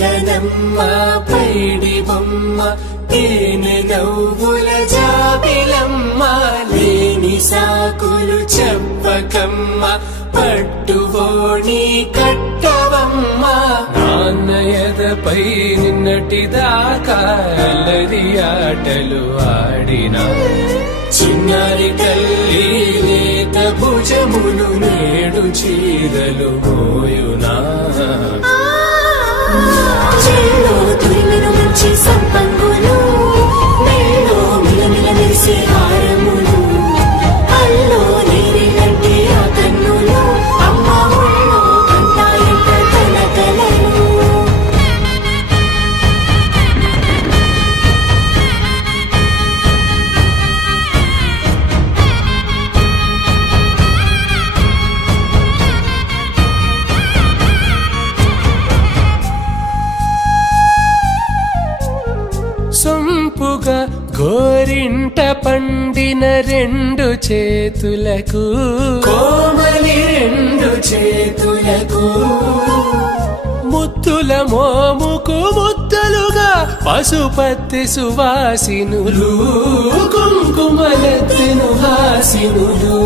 కనమ్మ పైడి బొమ్మ తేనె నవ్వుల జాబిలమ్మ లేని సాకులు చెప్పకమ్మ పట్టువోణి కట్టవమ్మ నాన్నయదపై నిన్నటిదాకా అల్లరి ఆటలు ఆడినా చిన్నారి కల్లి లేత భుజములు నేడు చీరలు మోయునా చెల్లో తురిమిను మంచి సంపంగులు మెల్లో మిలమిల మెరిసే హారములు అల్లో నీరిలంటే ఆ కన్నులు అమ్మ ఒళ్ళో కంటాయంట తన కలలు సొంపుగా గోరింట పండిన రెండు చేతులకు కోమలి రెండు చేతులకు ముద్దుల మోముకు ముద్దలుగా పశుపతి సువాసినులు కుంకుమలెత్తెను హాసినులు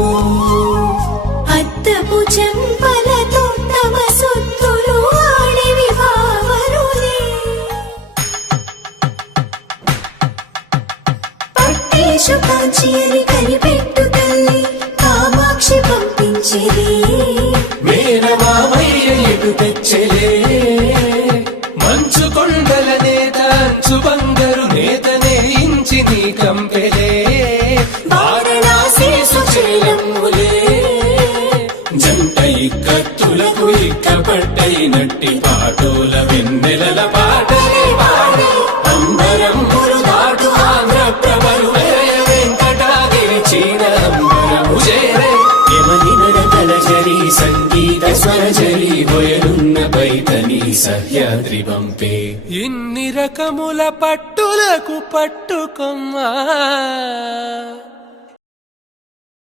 అద్దపు చెంపలతో తమ సొత్తులు ఆడివి భావరులే పట్టేశు కాంచి అని కనిపెట్టు తల్లి కామాక్షి పంపించేది మేనమామయ్య ఎటు తెచ్చలే మంచు కొండల నేత అంచు బంగారు నేత నేయించి నీ కంపెలే వారణాసి సుచేలమ్ములే జంట ఇక్కత్తులకు ఇక్కపట్టైనట్టి పాటోల వెన్నెలల పాటలే పాడే అంబరమ్ములు దాటు ఆంధ్ర ప్రభలు వెంకటాగిరి చీన అంబరము చేరే యమని నడకల జరి సంగీత స్వరజరి బొయలున్న పైతని సహ్యాద్రి పంపే ఇన్ని రకముల పట్టులకు పట్టుకొమ్మా